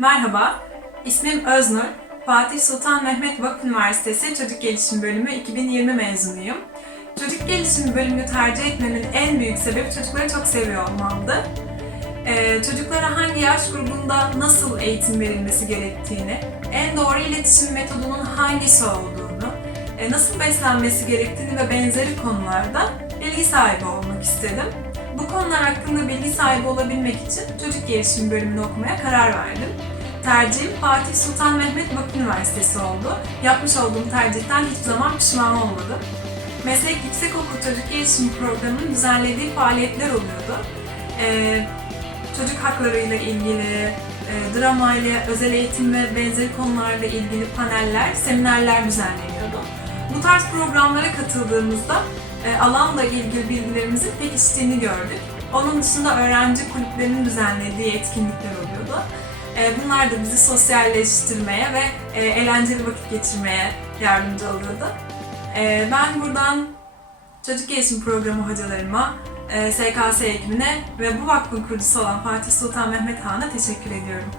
Merhaba, ismim Öznur. Fatih Sultan Mehmet Vakıf Üniversitesi Çocuk Gelişim Bölümü 2020 mezunuyum. Çocuk Gelişim bölümünü tercih etmemin en büyük sebebi çocukları çok seviyor olmamdı. Ee, çocuklara hangi yaş grubunda nasıl eğitim verilmesi gerektiğini, en doğru iletişim metodunun hangisi olduğunu, e, nasıl beslenmesi gerektiğini ve benzeri konularda bilgi sahibi olmak istedim. Bu konular hakkında bilgi sahibi olabilmek için çocuk gelişim bölümünü okumaya karar verdim. Tercihim Fatih Sultan Mehmet Vakıf Üniversitesi oldu. Yapmış olduğum tercihten hiçbir zaman pişman olmadım. Meslek Yüksekokulu Çocuk Gelişim Programı'nın düzenlediği faaliyetler oluyordu. Ee, çocuk haklarıyla ilgili, e, drama ile özel eğitim ve benzeri konularla ilgili paneller, seminerler düzenleniyordu. Bu tarz programlara katıldığımızda e, alanla ilgili bilgilerimizin pekiştiğini gördük. Onun dışında öğrenci kulüplerinin düzenlediği etkinlikler oluyordu. E, Bunlar da bizi sosyalleştirmeye ve e, eğlenceli vakit geçirmeye yardımcı oluyordu. E, Ben buradan çocuk gelişim programı hocalarıma, SKS ekibine ve bu vakfın kurucusu olan Fatih Sultan Mehmet Han'a teşekkür ediyorum.